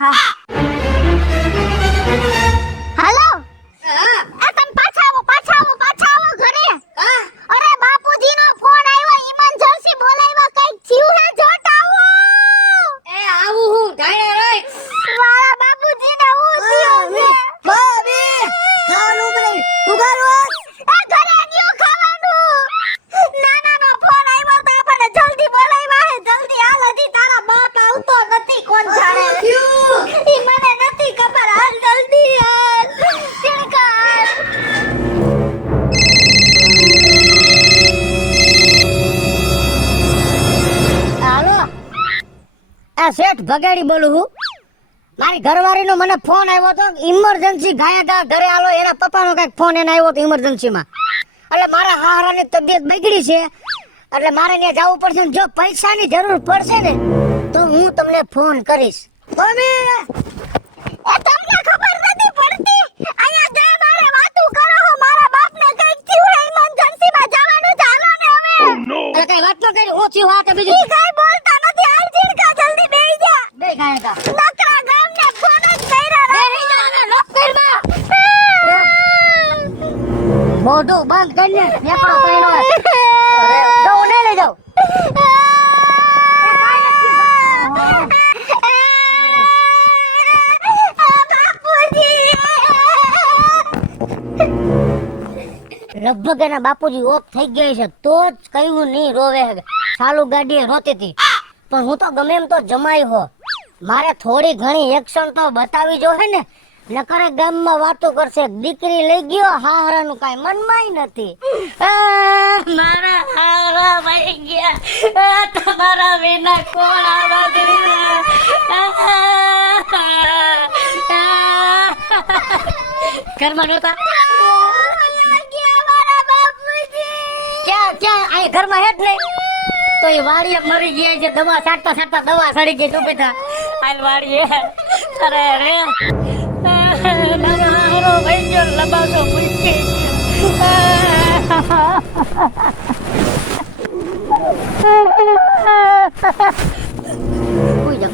હા હાલો આ તમે પાછા આવો ઘરે અરે બાપુજીનો ફોન આવ્યો ઇમરજન્સી બોલાવ્યો કઈક થયું હે જોટ આવો એ આવું હું ઢાળે રોય મારા બાપુજીને હું થયું છે બાબી ખાવાનું બની ઉગારો આ ઘરે ગયો ખાવાનું નાનાનો ફોન આવ્યો તો આપણે જલ્દી બોલાવ્યા હે જલ્દી હાલ હજી તારા બાપ આવતો નથી કોણ જાણે ઈ મને નથી ખબર હાલ જલ્દી હાલ ચિણકાર હાલો આ શેઠ ભગાડી બોલું હું મારી ઘરવાળીનો મને ફોન આવ્યો તો ઇમરજન્સી ગાયા ઘરે આલો એના પપ્પાનો કઈક ફોન એને આવ્યો તો ઇમરજન્સીમાં એટલે મારા હારાની તબિયત બગડી છે એટલે મારે ત્યાં જવું પડશે ને જો પૈસાની જરૂર પડશે ને તો હું તમને ફોન કરીશ મમ્મી એ તમને ખબર નથી પડતી અહીંયા જા મારે વાતું કરો હો મારા બાપને કઈક થયું હે ઇમરજન્સીમાં જવાનું ચાલો ને હવે એટલે કઈ વાત ન કરી ઓછી વાત બીજું ઈ કાઈ બોલતા નથી હાલ ચિણકા જલ્દી બેહી જા બે ગાયા નકરા ગામને ફોન જ કર્યા બેહી જા લોકરમાં મોઢું બંધ કરીને નેકડો પૈણો અરે જાઉં ને લઈ જાઉં લગભગ એના બાપુજી ઓફ થઈ ગયા છે તો જ કયું નહીં રોવે ચાલુ ગાડીએ રોતી હતી પણ હું તો ગમે એમ તો જમાઈ હો મારે થોડી ઘણી એક્શન તો બતાવી જો હે ને નકરે ગામમાં વાતો કરશે દીકરી લઈ ગયો હારાનું કાઈ મનમાંય નથી મારા હારા વહી ગયા તમારા વિના કોણ આવા ઘરમાં નહોતા ક્યાં આ ઘરમાં હે જ નહીં તો એ વાડીએ મરી ગયા છે દવા સાટતા દવા સડી ગઈ તો બેટા હાલ વાડીએ અરે રે મારો હારો ભાઈ ગયો લબાસો પૂછી કોઈ જા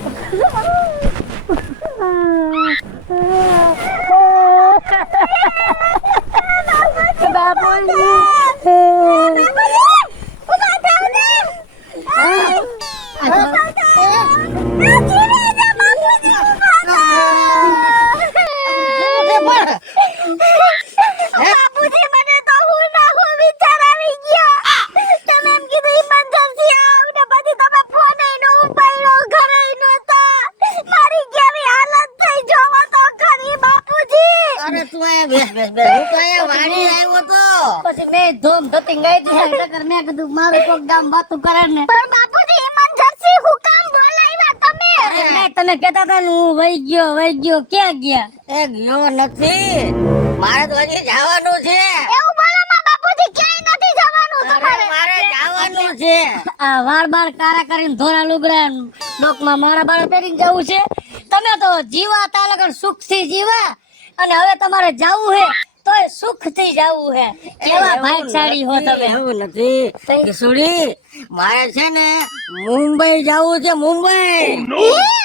તમે કેતા હતા હું વહી ગયો ક્યાં ગયા એ ગયો નથી મારે તો હજી જવાનું છે એવું બોલો માં બાપુજી ક્યાંય નથી જવાનું તમારે મારે જવાનું છે આ વાળ બાળ કારા કરીને ધોરા લુગડા ડોકમાં મારા બાળ પહેરીને જવું છે તમે તો જીવા તાલગર સુખથી જીવા અને હવે તમારે જાવું હે તોય સુખથી જાવું હે કેવા ભાગશાળી હો તમે એવું નથી કિશોરી મારે છે ને મુંબઈ જાવું છે મુંબઈ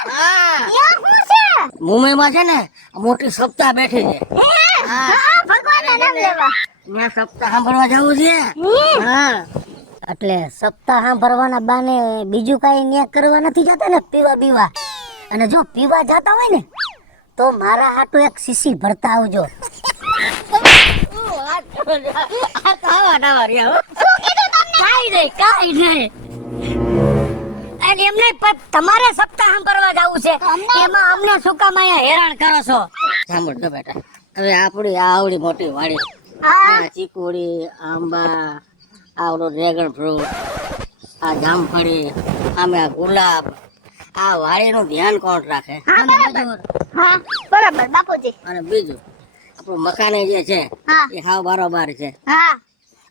હા યા શું છે મુંબઈ માં છે ને મોટી સપ્તાહ બેઠી છે હા ભગવાનના નામ લેવા ત્યાં સપ્તાહ સાંભળવા જવું છે હા એટલે સપ્તાહ સાંભળવાના બાને બીજું કઈ ન્યા કરવા નથી જતા ને પીવા અને જો પીવા જતા હોય ને તો મારા હાટુ એક સીસી ભરતા આવજો તમારે સપ્તાહ સાંભળવા જવું છે એમાં અમને શું કામ અહીંયા હેરાન કરો છો સાંભળજો બેટા હવે આપડી આવડી મોટી વાડી આ ચીકુડી આંબા આવડો ડ્રેગન ફ્રૂટ આ જામફળી આમે આ ગુલાબ આ વાડીનું ધ્યાન કોણ રાખે હા બરાબર બાપુજી અને બીજું આપણું મકાન જે છે એ હાવ બારોબાર છે હા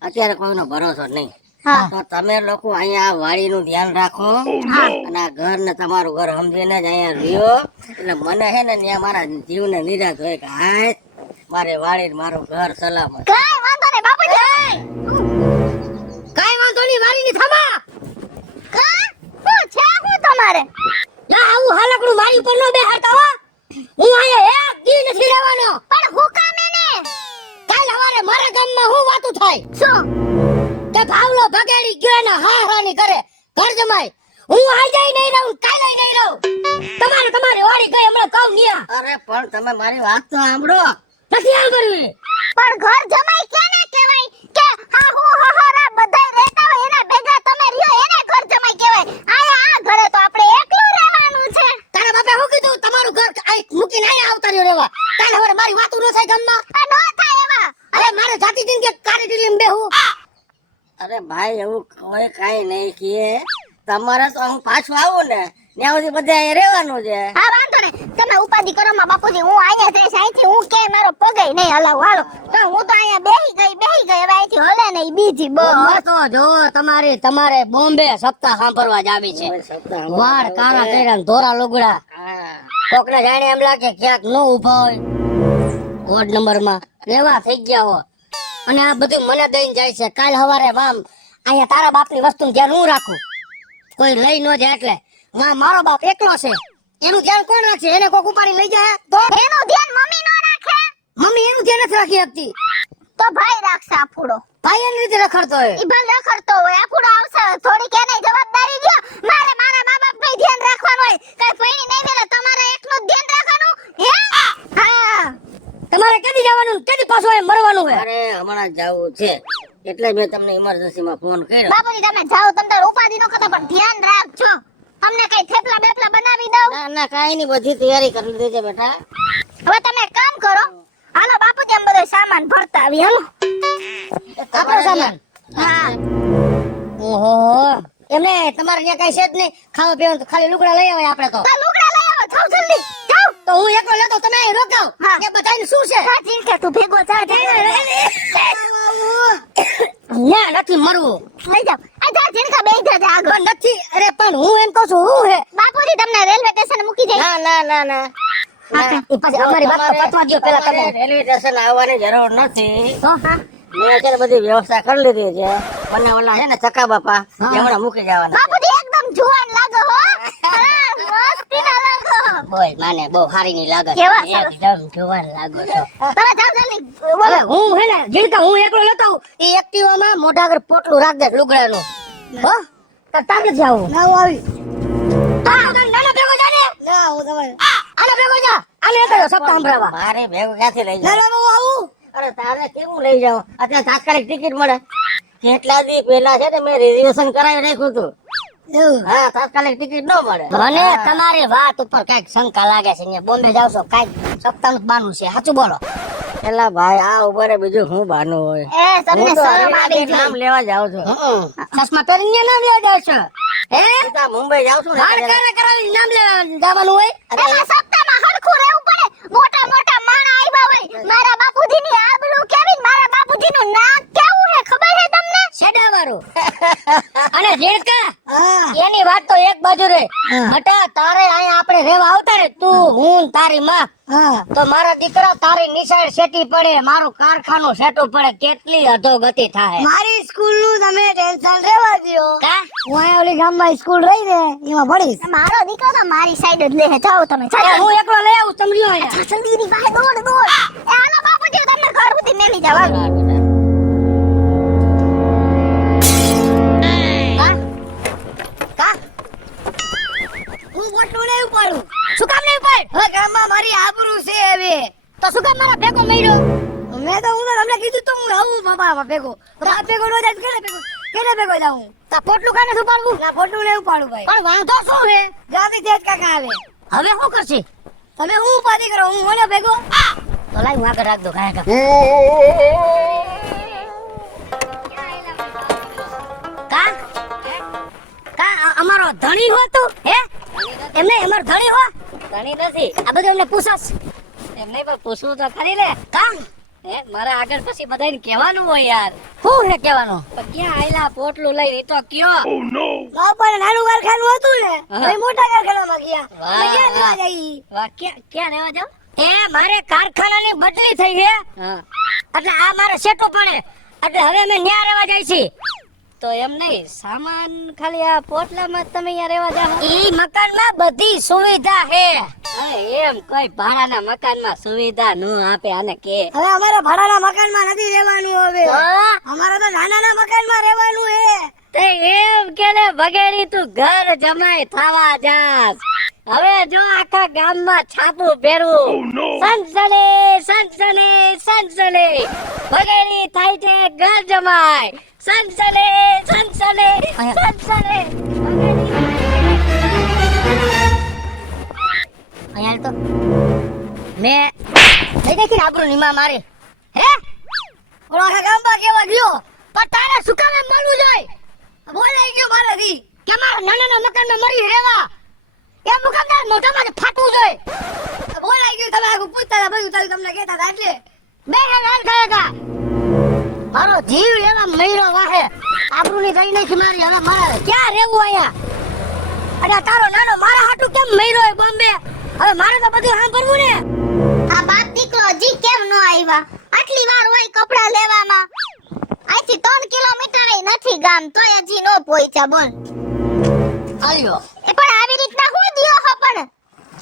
અત્યારે કોઈનો ભરોસો નહીં હા તો તમે લોકો અહીંયા આ વાડીનું ધ્યાન રાખો અને આ ઘર ને તમારું ઘર સમજીને જ અહીંયા રહ્યો એટલે મને હે ને ત્યાં મારા જીવને નિરાશ હોય કે હાય મારે વાડી મારું ઘર સલામત કાઈ વાંધો નહીં બાપુજી કાઈ વાંધો નહીં વાડીની થામા કા શું છે હું તમારે ના આવું હાલકડું મારી ઉપર નો બેહાડતા હો ભગાડી ગયો ને હારાની કરે ઘર જમાઈ હું આજે નહીં રહું કાલે નહીં રહું તમારી વાડી ગઈ હમણાં કહું નિયા અરે પણ તમે મારી વાત તો સાંભળો. નથી સાંભળવી પણ ઘર જમાઈ કેને કહેવાય કે હા હું હહરા બધાય રહેતા હોય એના ભેગા તમે રહ્યો એને ઘર જમાઈ કહેવાય. આ ઘરે તો આપણે એકલું રહેવાનું છે. તારા બાપે શું કીધું તમારું ઘર મૂકીને અહીંયા આવતા રહ્યો રહેવા કાલે હવે મારી વાતું ન થાય ગામમાં આ નો થાય એવા. અરે મારે જાતી જિંદગી કાળી ટીલીમાં બેહું અરે ભાઈ એવું કોઈ કાઈ નહીં કે તમારે તો હું પાછું આવું ને ત્યાં સુધી બધા અહીંયા રહેવાનું છે. હા વાંધો ને તમે ઉપાધિ કરો માં બાપુજી હું અહીંયા જ રહીશ. અહીંથી હું કે મારો પગે નહીં હલાવું હાલો તો હું તો અહીંયા બેહી ગઈ હવે અહીંથી હલે નહીં બીજી બસ તો જો તમારે બોમ્બે સપ્તાહ સાંભળવા જ આવી છે વાળ કાળા કર્યા ને ધોરા લુગડા હા. કોકને જાણે એમ લાગે ક્યાંક ન ઉભા હોય વોર્ડ નંબરમાં રેવા થઈ ગયા હો અને આ બધું મને દઈને જાય છે કાલ સવારે વામ અહીંયા તારા બાપની વસ્તુ ધ્યાન હું રાખું કોઈ લઈ ન જાય એટલે વાં મારો બાપ એકલો છે એનું ધ્યાન કોણ રાખશે એને કોક ઉપાડી લઈ જાય તો એનું ધ્યાન મમ્મી નો રાખે મમ્મી એનું ધ્યાન નથી રાખી શકતી તો ભાઈ રાખશે આફુડો. ભાઈ એની રીતે રખડતો હોય ઈ ભલે રખડતો હોય આફુડો આવશે થોડીક એને જવાબદારી દ્યો. મારે મારા મા બાપ નું ધ્યાન રાખવાનું હોય કઈ પૈણી નહીં મેલે તમારે એકનું જ ધ્યાન રાખવાનું હે. હા તમારે કેદી જવાનું કેદી પાછું અહીં મરવાનું હોય અરે હમણાં જવું છે એટલે મેં તમને ઇમરજન્સીમાં ફોન કર્યો. બાપુજી તમે જાઓ તમે તાર ઉપાધિ નો કરતા પણ ધ્યાન રાખજો. તમને કઈ થેપલા બેપલા બનાવી દઉં. ના ના કાઈ નહીં બધી તૈયારી કરી લીધી છે બેટા. હવે તમે એક કામ કરો હાલો બાપુજી એમ બધો સામાન ભરતા આવી હાલો. આપણો સામાન હા ઓહો એમને તમારે ત્યાં કઈ છે જ નહીં ખાવા પીવાનું તો ખાલી લુગડા લઈ આવે આપણે તો તો લુગડા લઈ આવો જાઓ જલ્દી જાઓ. તો હું એકલો લેતો તમે અહીં રોકાવ હા. એ બધાને શું છે જા જીણકે તું ભેગો જા ના નથી મરવું લઈ જાઓ. આ જા જીણકા બેહી જા આગળ. પણ નથી અરે પણ હું એમ કહું છું હું હે બાપુજી તમને રેલવે સ્ટેશન મૂકી જાય. ના ના ના ના એ પછી અમારી વાત તો પતવા દ્યો પેલા તમે રેલવે સ્ટેશન આવવાની જરૂર નથી. તો મેં છે ને બધી વ્યવસ્થા કરી લીધી છે. મને ઓલા છે ને ચકા બાપા એમણે મૂકી જવાના છે. બાપુજી એકદમ જુવાન લાગો હો. હા, મસ્તી ના લાગો. બોય માને બહુ હારી ની લાગે કેવા સરસ. એકદમ જુવાન લાગો છો તમે જાઓ જલ્દી. હવે હું હે ને જીણકા હું એકલો લેતો આવું એ એક્ટિવામાં મોઢા આગળ પોટલું રાખ દે લુગડાનું હો તો તાકે જાવ ના હું આવી નાના ભેગો જા ને ના હું તમારે આને ભેગો જા આને કયો સપ્તાહ સંભળાવા મારે ભેગું ક્યાંથી લઈ જાવ? ના હું આવું અરે તારે કેવું લઈ જાવ? અત્યારે તાત્કાલિક ટિકિટ મળે. કેટલા દી પહેલા છે ને મેં રિઝર્વેશન કરાવી રાખ્યું હતું. હા તાત્કાલિક ટિકિટ ન મળે. મને તમારી વાત ઉપર કઈક શંકા લાગે છે ને બોમ્બે જાવ છો કઈક સપ્તાહનું બાનું છે સાચું બોલો એલા ભાઈ આ ઉપર બીજું શું બાનું હોય? એ તમને હું તો શરમ આવી હરિયાણાથી નામ લેવા જાઉં છું. ચશ્મા પહેરીને નામ લેવા જાવ છો હે હું તો મુંબઈ જાઉં છું ને હાર કરે કરાવી નામ લેવા જવાનું હોય એમાં સપ્તાહમાં હરખું રહેવું પડે. મોટા મોટા માણા આવ્યા હોય. મારા બાપુજીની આબરૂ કેવી મારા બાપુજીનું નાક કેવું હે ખબર હે તમને? છેડા વાળું અને રેડકા એની વાત તો એક બાજુ રે હટા તારે અહીંયા આપણે રહેવા આવતા ને તું હું ને તારી માં તો મારા દીકરા તારી નિશાળ સેટી પડે મારું કારખાનું સેટું પડે કેટલી અધોગતિ થાય મારી સ્કૂલ નું તમે ટેન્શન રહેવા દ્યો. કા હું અહીંયા ઓલી ગામમાં સ્કૂલ રહી ને એમાં ભણીશ. મારો દીકરો તો મારી સાઈડ જ લે હે. જાઓ તમે એ જાઓ. હું એકલો લઈ આવું તમે લ્યો અહીંયા જલ્દી ની બહાર દોડ દોડ. એ હાલો બાપુજી તમને ઘર સુધી મેલી જાવ હાલો. કા હું મોટું નહીં ઉપાડું શું કામ નહીં ઉપાડ હવે ગામમાં મારી આબરૂ છે હવે. તો શું કામ મારા ભેગો મળ્યો મેં તો હું તમને કીધું તો હું આવું બાપા ભેગો. આ ભેગો નો જાય તો કેને ભેગો જાઉં? તો પોટલું કાને શું પાડવું ના ખોટું નહીં ઉપાડું ભાઈ. પણ વાંધો શું હે જાતિ તેજ કાકા આવે. હવે શું કરશે તમે હું ઉપાધિ કરો હું હોને ભેગો. તો લાઈ હું આગળ રાખ દો કાંઈ કા કા અમારો ધણી હો તું હે એમને અમારો ધણી હો ઘણી નથી. આ બધું એમને પૂછસ એમને પણ પૂછવું તો ખરી ને. કા મારા આગળ પછી બધાને કહેવાનું હોય યાર. શું હે કહેવાનું પણ ક્યાં આયલા પોટલું લઈને તો કયો. બાપાને નાનું કારખાનું હતું ને ભાઈ મોટા કારખાનામાં ગયા. વાહ, અમે ક્યાં વાહ. રહેવા જઈએ? વાહ, ક્યાં રહેવા જાવ? એ મારે કારખાનાની બદલી થઈ છે હા એટલે આ મારે સેટો પડે એટલે હવે અમે ન્યા રહેવા જાય છે તો એમ નહીં, સામાન ખાલી આ પોટલામાં જ તમે અહીંયા રહેવા જાઓ? ઈ મકાનમાં બધી સુવિધા હે. હવે એમ કોઈ ભાડાના મકાનમાં સુવિધા ન આપે આને કે. હવે અમારે ભાડાના મકાનમાં નથી રહેવાનું. હવે તો અમારે તો નાના મકાનમાં રહેવાનું હે. તે એમ કે ને બગેડી તું ઘર જમાઈ થવા જાસ. હવે જો આખા ગામમાં છાપું પહેરવું, સનસને સનસને સનસને બગેડી થાય છે ઘર જમાઈ, સનસને સનસને સનસને અહીંયા તો મેં લઈ ગઈ આબરૂ નીમા મારી. હે ઓલો આખા ગામમાં કેવા ગયો? પણ તારે શું કામ એમ બોલવું જોઈએ? બોલાઈ ગયો મારાથી કે મારા નાના મકાનમાં મરી રહેવા એ મકાનદાર મોઢામાં ફાટવું જોઈએ. બોલાઈ ગયું. તમે આગળ પૂછતા હતા બધું તારું તમને કહેતા હતા એટલે બે હેરાન થયેગા. મારો જીવ લેવા મહિરો વાહે આબરૂની રહી નથી મારી. હવે મારે ક્યાં રહેવું અહીંયા? અને તારો નાનો મારા હાટું કેમ મહિરો હોય બોમ્બે? હવે મારે તો બધું સાંભળવું ને. આ બાપ દીકરો હજી કેમ ન આવ્યા? આટલી વાર હોય કપડા લેવામાં. અહીંથી 3 કિલોમીટર નથી ગામ, તોય હજી નો પહોંચ્યા. બોલ આવ્યો એ પણ આવી રીતના હું દિયો હો? પણ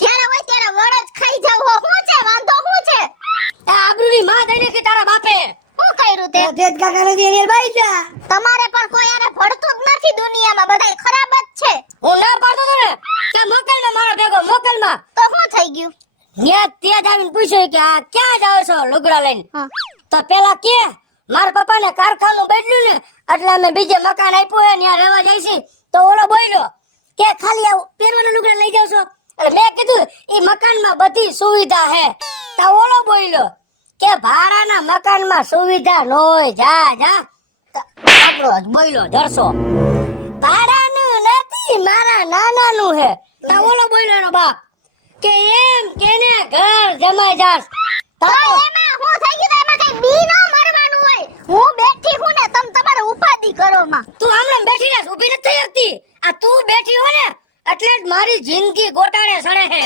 જ્યારે હોય ત્યારે વડ જ ખાઈ જાવ હો. શું છે વાંધો? શું છે? એ આબરૂની માં દઈને કે તારા બાપે શું કર્યું તે? તેજ કાકા નથી એની બાઈ છે. તમારે પણ કોઈ આને ભળતું જ નથી દુનિયામાં. બધાય ખરાબ જ છે. હું ના પાડતો તો ને કે મોકલમાં મારો ભેગો મોકલમાં. તો શું થઈ ગયું? ત્યાં જ આવીને પૂછ્યું કે આ ક્યાં જાવ છો લુગડા લઈને? હા. તો પેલા કે મારા પપ્પાને કારખાનું બદલ્યું ને એટલે અમે બીજે મકાન આપ્યું હે ત્યાં રહેવા જાય છે. તો ઓલો બોલ્યો કે ખાલી આવું પહેરવાના લુગડા લઈ જાવ છો? એટલે મેં કીધું ઈ મકાનમાં બધી સુવિધા હે. તો ઓલો બોલ્યો કે ભાડાના મકાનમાં સુવિધા ન હોય, જા જા. તો આપણો જ બોલ્યો જરસો ભાડાનું નથી મારા નાનાનું હે. તો ઓલો બોલ્યો એનો બાપ કે એમ કેને ઘર જમાઈ જાસ. તો એમાં હું થઈ ગયું? એમાં કઈ બી નો મરવાનું હોય. હું બેઠી હું ને તમ તમારે ઉપાધિ કરો માં. તું હમણાં બેઠી રહે, ઊભી નથી થઈ શકતી. આ તું બેઠી હો ને એટલે જ મારી જિંદગી ગોટાળે સડે છે.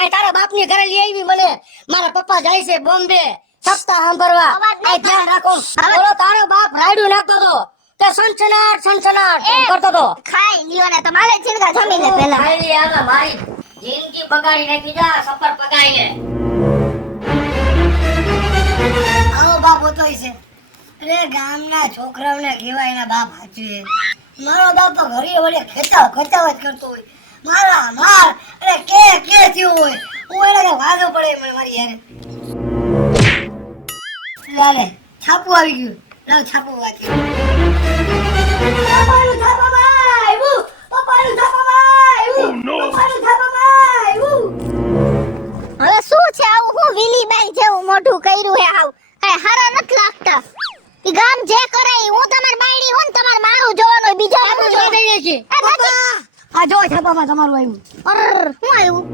આ તારા બાપની ઘરે લઈ આવી મને. મારા પપ્પા જાય છે બોમ્બે સપ્તાહ સાંભળવા. આ ધ્યાન રાખો. ઓલો તારો બાપ રાયડું નાખતો તો તે સનસનાટ સનસનાટ એમ કરતો તો. ખાઈ લ્યો ને તમારે ચિંતા જમી લે પહેલા. ખાઈ આમાં મારી જિંદગી બગાડી નાખી. જા સફર પગાઈને. આવો બાપ હોતો છે. અરે ગામના છોકરાઓને કહેવાય એના બાપ હાચવે. મારો બાપ તો ઘરે વળે ખેંચાવ જ કરતો હોય. મારા માર અરે કે થયું હોય. હું એને કઈ વાંધો પડે મને મારી યારે. લાલે છાપું આવી ગયું. લાવ છાપું વાંચી. પપ્પાનું છાપામાં આવ્યું. પપ્પાનું છાપામાં આવ્યું. પપ્પાનું છાપામાં આવ્યું. હવે શું છે આવું? હું વિલીબાઈ જેવું મોઢું કર્યું હે. આવ કઈ હારા નથી લાગતા. ઈ ગામ જે કરે ઈ હું તમાર બાયડી હું ને તમાર મારું જોવાનું હોય. બીજા શું જોઈ દઈએ છે? આ જો છાપામાં તમારું આવ્યું. અર શું આવ્યું?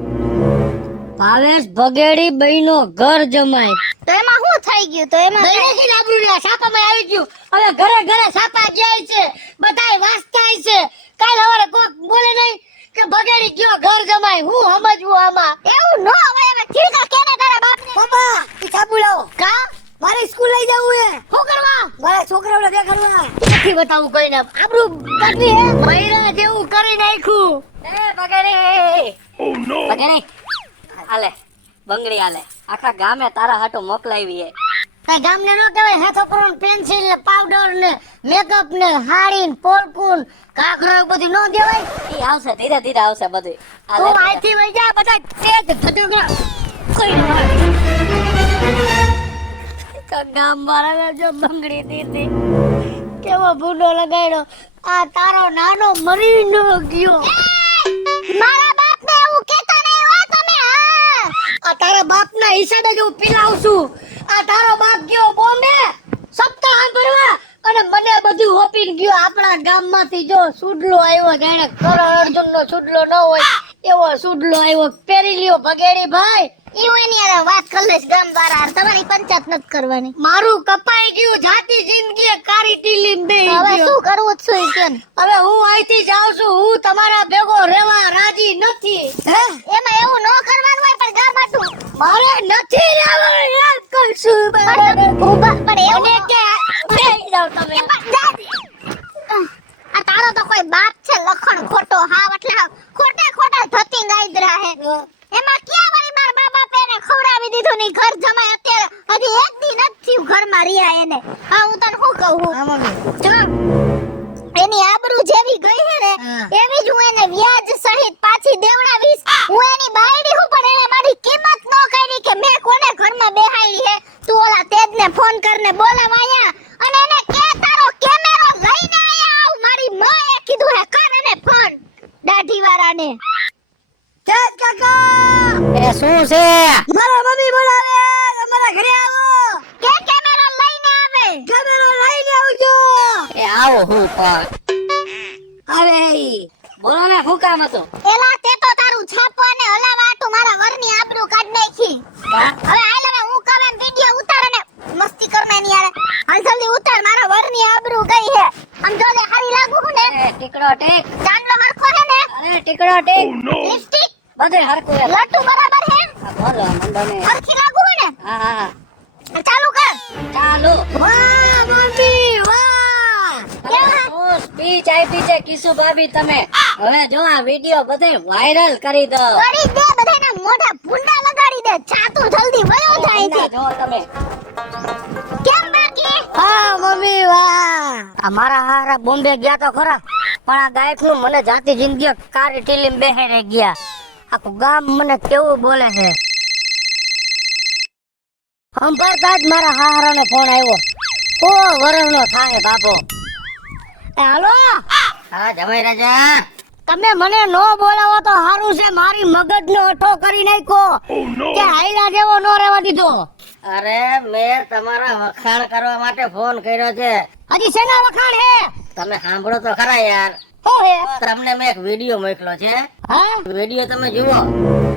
ભાવેશ બગેડી બઈનો ઘર જમાય. તો એમાં શું થઈ ગયું? તો એમાં દરેકની આબરૂ છાપામાં આવી ગયું. હવે ઘરે ઘરે છાપા જાય છે, બધાય વાંચતા છે. કાલ સવારે કોક બોલે નહીં કે બગેડી ગયો ઘર જમાય. હું સમજવું આમાં? એવું ન હોય. એમાં ચીડકા કેને તારા બાપને? પપ્પા ઈ છાપુ લાવો. કા મારે સ્કૂલ લઈ જવું હે. શું કરવા? મારે છોકરાઓને દેખાડવા. નથી બતાવું કોઈને. આબરૂ કાઢવી હે. મહિરા જેવું કરી નાખ્યું. એ બગેડી બગેડી હાલે બંગડી હાલે. આખા ગામે તારા હાટો મોકલાવી હે. કઈ ગામને નો કહેવાય હાથો પર પેન્સિલ ને પાવડર ને મેકઅપ ને હાડી ને પોલકુન કાકરો બધું નો દેવાય. ઈ આવશે ધીરે ધીરે આવશે બધું. તું આઈથી વઈ જા. બધા તેજ ધડુગડા કોઈ ન હોય. ગામ વાળા જો બંગડી દીધી કેવો ભૂંડો લગાડ્યો. આ તારો નાનો મરી ન ગયો. મારા બાપને એવું કહેતા નહીં હો તમે. હા આ તારા બાપના હિસાબે જ હું પીલાવું છું. આ તારો બાપ ગયો બોમ્બે સપ્તાહ ભરવા અને મને બધું હોપીને ગયો. આપણા ગામમાંથી જો સુડલો આવ્યો, જાણે કરણ અર્જુનનો સુડલો ન હોય એવો સુડલો આવ્યો. પહેરી લ્યો બગેડી ભાઈ. ઈ હું એની હારે વાત કરી લઈશ ગામ વાળા. તમારી પંચાયત નથી કરવાની. મારું કપાઈ ગયું. જાતી જિંદગી કારી ટીલીન દે. હવે શું કરવું જ છું ઈ કે ને. હવે હું અહીંથી જાઉં છું. હું તમારા ભેગો રહેવા રાજી નથી. એમાં એવું ન કરવાનું હોય. પણ ગામ આટું મારે નથી રહેવા. યાદ કરશું ઉભા પણ એવું મને કે બેસી જાઓ તમે. પણ કોઈ બાપ છે લખણ ખોટો હાવ એટલે હાવ ખોટા ધતી ગાયદરા હે એમાં ક્યાં વળી માર મા બાપે એને ખવડાવી દીધું ની ઘર જમાય અત્યારે હજી એક દી નથી થયું ઘરમાં રહ્યા એને હા હું તને શું કહું હા મમ્મી જો એની આબરૂ જેવી ગઈ હે ને એવી જ હું એને વ્યાજ સહિત પાછી દેવડાવીશ હું એની બાયડી હું પણ એને મારી કિંમત ન કરી કે મેં કોને ઘરમાં બેહાડી હે તું ઓલા તેજને ફોન કરને બોલાવ આયા અને એને કે તારો કેમેરો લઈને આયા આવ મારી માએ કીધું હે કર એને ફોન દાઢી વાળાને તેજ કાકા એ શું છે મારા મમ્મી બોલાવે અમારા ઘરે આવો કે કેમેરો લઈને આવે કેમેરો લઈને આવજો એ આવો હું પણ હવે બોલો ને શું કામ હતું એલા તે તો તારું છાપો અને હલાવાટું મારા વરની આબરૂ કાઢ નાખી હવે હાલ હવે હું કહું એમ વિડિયો ઉતાર અને મસ્તી કર મેની યાર હાલ જલ્દી ઉતાર મારા વરની આબરૂ ગઈ હે આમ જો લે હારી લાગુ હું ને એ ટીકડો ટેક ચાંદલો હરખો હે ને અરે ટીકડો ટેક લિપસ્ટિક બધે હરકું હે લટ્ટુ બરાબર હે આ બોલો મંડને હરખી લાગુ હે ને હા હા ચાલુ કર ચાલો વાહ મમ્મી વાહ શું સ્પીચ આપી છે કિશુ ભાભી તમે હવે જો આ વિડિયો બધે વાયરલ કરી દો કરી દે બધાના મોઢા ભૂંડા લગાડી દે ચાતું જલ્દી વયો જાય છે જો તમે કેમ બાકી હા મમ્મી વાહ આ મારા હારા બોમ્બે ગયા તો ખરા પણ આ ગાયક નું મને જાતી જિંદગી કારી ટીલીમ બેહી ગયા આખું ગામ મને કેવું બોલે છે સંભાળતા જ મારા હારાનો ફોન આવ્યો ઓ વરણનો થાય બાપો એ હાલો હા જમાઈ રાજા તમે મને નો બોલાવો તો હારું છે મારી મગજનો અઠો કરી નાખ્યો કે હાઈલા જેવો નો રહેવા દીધો અરે મેં તમારા વખાણ કરવા માટે ફોન કર્યો છે હજી શેના વખાણ હે તમે સાંભળો તો ખરા યાર ઓ હે તમને મેં એક વિડિયો મોકલો છે હા વિડિયો તમે જુઓ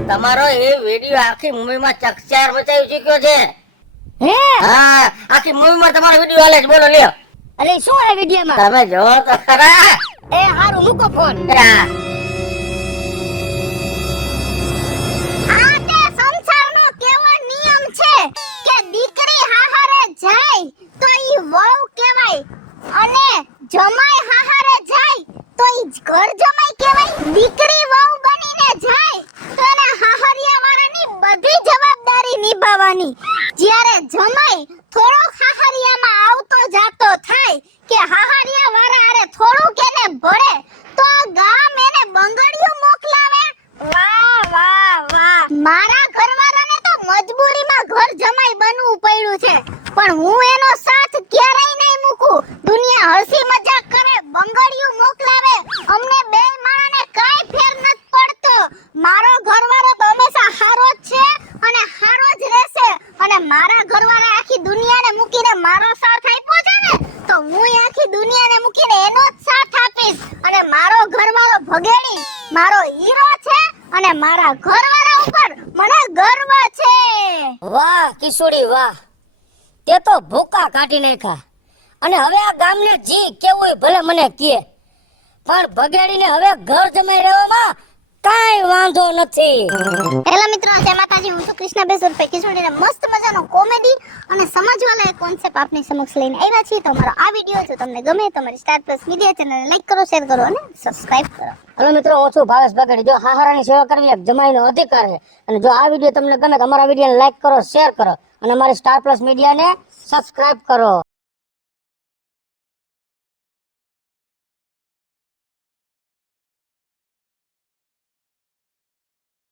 તમારો એ વિડિયો આખી મૂવીમાં ચકચાર મચાવી ચૂક્યો છે હે હા આખી મૂવીમાં તમારો વિડિયો હાલે છે બોલો લ્યો અરે શું હે વિડિયોમાં તમે જોવો તો ખરા એ હારું મૂકો ફોન હા. આ તે સંસારનો કેવો નિયમ છે કે દીકરી હાહારે જાય તો ઈ વહુ કહેવાય અને જમાઈ હાહારે જાય તો ઈ ઘર જમાઈ કહેવાય દીકરી વહુ બનીને જાય તો એને હાહરિયા વાળાની બધી જવાબદારી નિભાવવાની જ્યારે જમાઈ થોડોક હાહરિયામાં આવતો જાતો થાય કે હાહરિયા વાળા અરે થોડુંક એને ભળે તો ગામ એને બંગડિયું મોકલાવે વાહ વાહ વાહ મારા ઘરવાળાને તો મજબૂરીમાં ઘર જમાઈ બનવું પડ્યું છે પણ હું એનો સાથ ક્યારેય નહીં મૂકું દુનિયા હસી મજાક કરે બંગડિયું મોકલાવે અમને બે માણાને કાઈ ફેર નથી પડતો મારો ઘરવાળો તો હંમેશા હારો જ છે અને હારો જ રહેશે અને મારા ઘરવાળા આખી દુનિયાને મૂકીને મારો સાથ આપ્યો છે ને તો હું આખી દુનિયાને મૂકીને એનો જ સાથ આપીશ અને મારો ઘરવાળો ભગેડી મારો હીરો છે અને મારા ઘરવાળા ઉપર મને ગર્વ છે વાહ કિશોરી વાહ તે તો ભૂકા કાઢી નાખ્યા અને હવે આ ગામને જી કેવું ભલે મને કહે પણ બગેડીને હવે ઘર જમાઈ રહેવામાં કાઈ વાંધો નથી હેલો મિત્રો જય માતાજી હું છું કૃષ્ણાબેન ઉર્ફે કિશોરીને મસ્ત મજાનો કોમેડી અને સમજવાલા એક કોન્સેપ્ટ આપની સમક્ષ લઈને આવ્યા છીએ તો અમારો આ વિડિયો જો તમને ગમે તો અમારી સ્ટાર પ્લસ મીડિયા ચેનલને લાઈક કરો શેર કરો અને સબસ્ક્રાઇબ કરો હલો મિત્રો હું છું ભાવેશ બગેડી જો હાહારાની સેવા કરવી એક જમાઈનો અધિકાર છે અને જો આ વિડિયો તમને ગમે તો અમારા વિડિયોને લાઈક કરો શેર કરો અને અમારી સ્ટાર પ્લસ મીડિયાને સબસ્ક્રાઇબ કરો